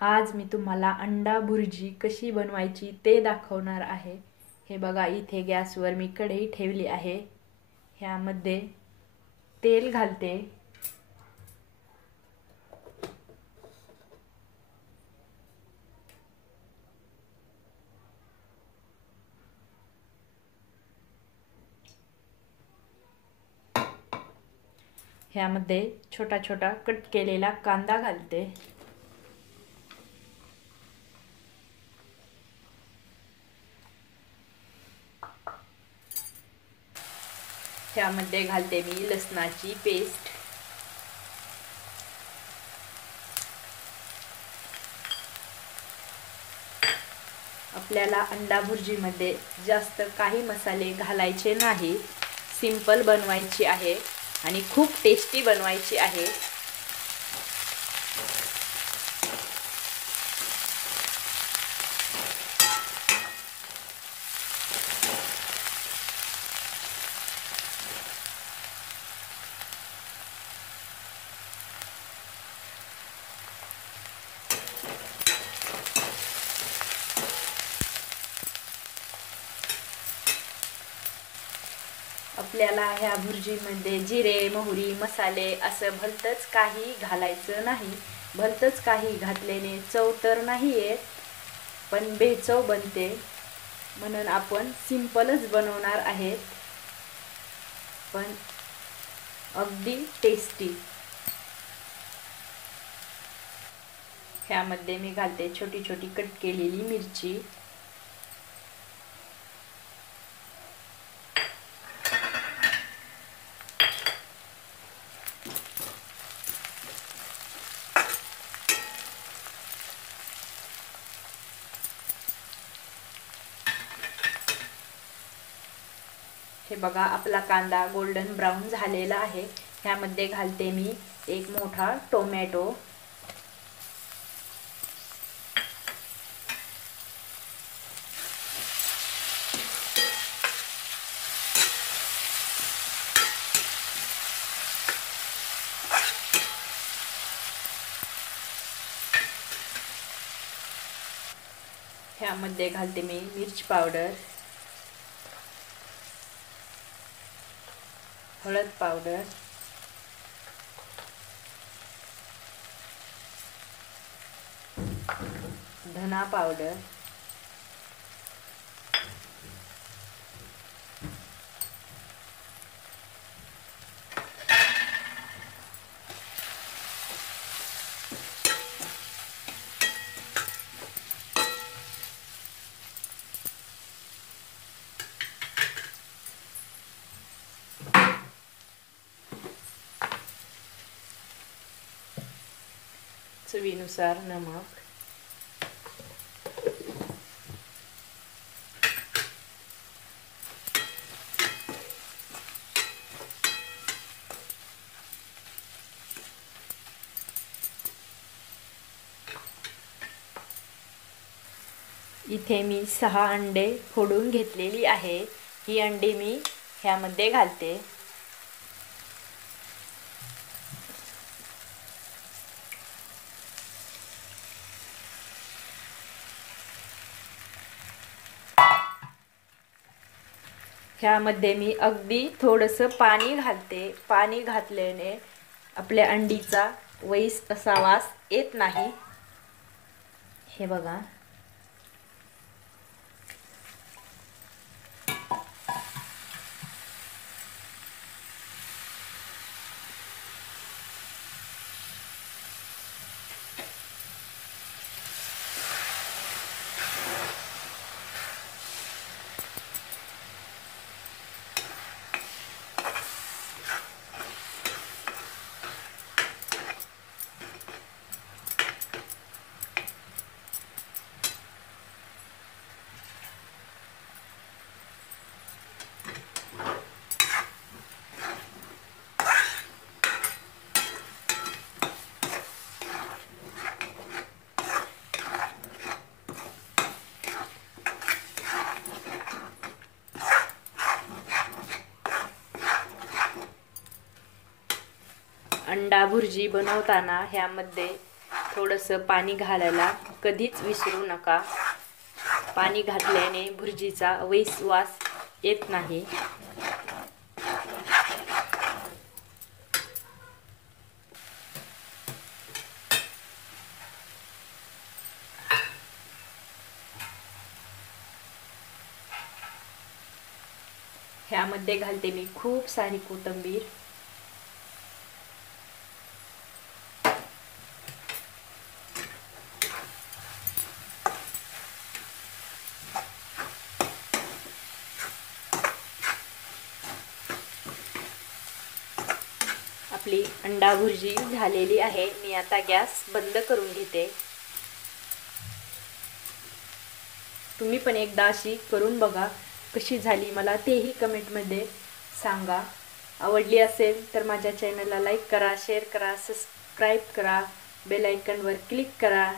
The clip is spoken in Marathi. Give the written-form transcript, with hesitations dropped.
आज मी तुम्हाला अंडा भुर्जी कशी बनवायची ते दाखवणार आहे। हे बघा, इथे गॅसवर मी कढई ठेवली आहे। ह्यामध्ये तेल घालते। ह्यामध्ये छोटा छोटा कट केलेला कांदा घालते। ह्यामध्ये घालते मी लसणाची पेस्ट। आपल्याला अंडा भुर्जीमध्ये जास्त काही मसाले घालायचे नाही, सिंपल बनवायची आहे आणि खूप टेस्टी बनवायची आहे। आपल्याला ह्या भुर्जीमध्ये जिरे, मोहरी, मसाले असं भलतंच काही घालायचं नाही। भलतंच काही घातल्याने चव तर नाही येत, पण बेचव बनते। म्हणून आपण सिंपलच बनवणार आहेत, पण अगदी टेस्टी। ह्यामध्ये मी घालते छोटी छोटी कट केलेली मिरची। हे बघा, आपला कांदा गोल्डन ब्राउन झालेला आहे। ह्यामध्ये घालते मी एक मोठा टोमॅटो। ह्यामध्ये घालते मी मिर्च पावडर, हळद पावडर, धना पावडर, चवीनुसार नमक। इथे मी 6 अंडे फोडून घेतलेली आहे। ही अंडी मी ह्यामध्ये घालते। ह्यामध्ये मी अगदी थोडंसं पाणी घालते। पाणी घातल्याने आपल्या अंडीचा वैस असा वास येत नाही। हे बघा, अंडा भुर्जी बनवताना ह्यामध्ये थोडंसं पाणी घालायला कधीच विसरू नका. पाणी घातल्याने भुर्जीचा वास येत नाही. ह्यामध्ये घालते मी खूप सारी कोथिंबीर. आपली अंडा भुर्जी झालेली आहे. मी आता गॅस बंद करून घेते. तुम्ही पण एकदा अशी करून बघा कशी झाली, मला तेही कमेंटमध्ये सांगा. आवडली असेल तर माझ्या चॅनलला लाईक करा, शेअर करा, सबस्क्राईब करा, बेल आयकॉनवर क्लिक करा.